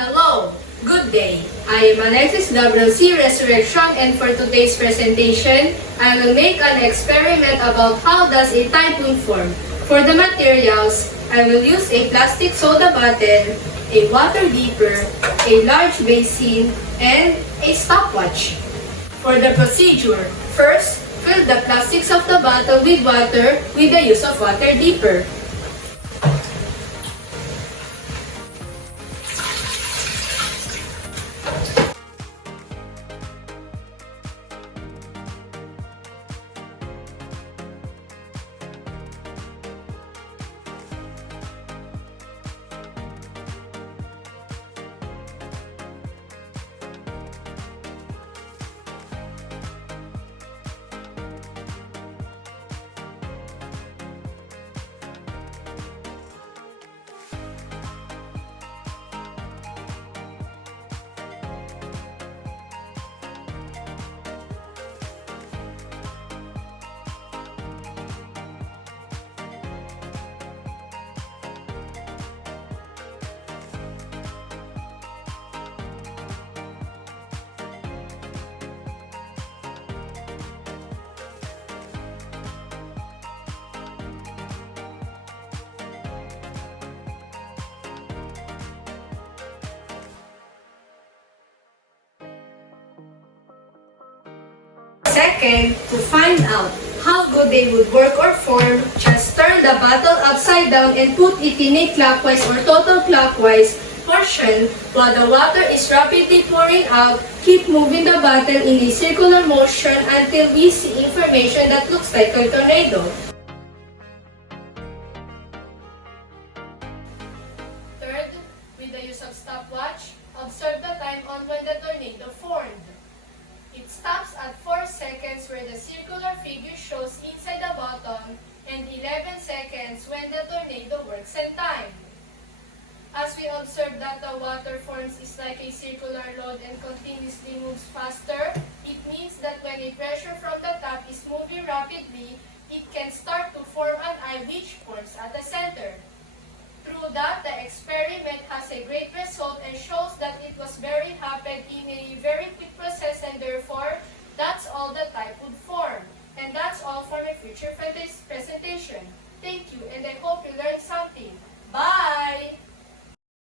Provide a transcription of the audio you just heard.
Hello, good day. I am Alexis WC Resurrection, and for today's presentation, I will make an experiment about how does a typhoon form. For the materials, I will use a plastic soda bottle, a water beaker, a large basin, and a stopwatch. For the procedure, first, fill the plastics of the bottle with water with the use of water beaker. Second, to find out how good they would work or form, just turn the bottle upside down and put it in a clockwise or total clockwise motion. While the water is rapidly pouring out, keep moving the bottle in a circular motion until we see information that looks like a tornado. Third, with the use of stopwatch, observe the time on when the tornado formed. It stops at 4 seconds where the circular figure shows inside the bottom and 11 seconds when the tornado works in time. As we observe that the water forms is like a circular load and continuously moves faster, it means that when a pressure from the top is moving rapidly, it can start to form an eye which forms at a center.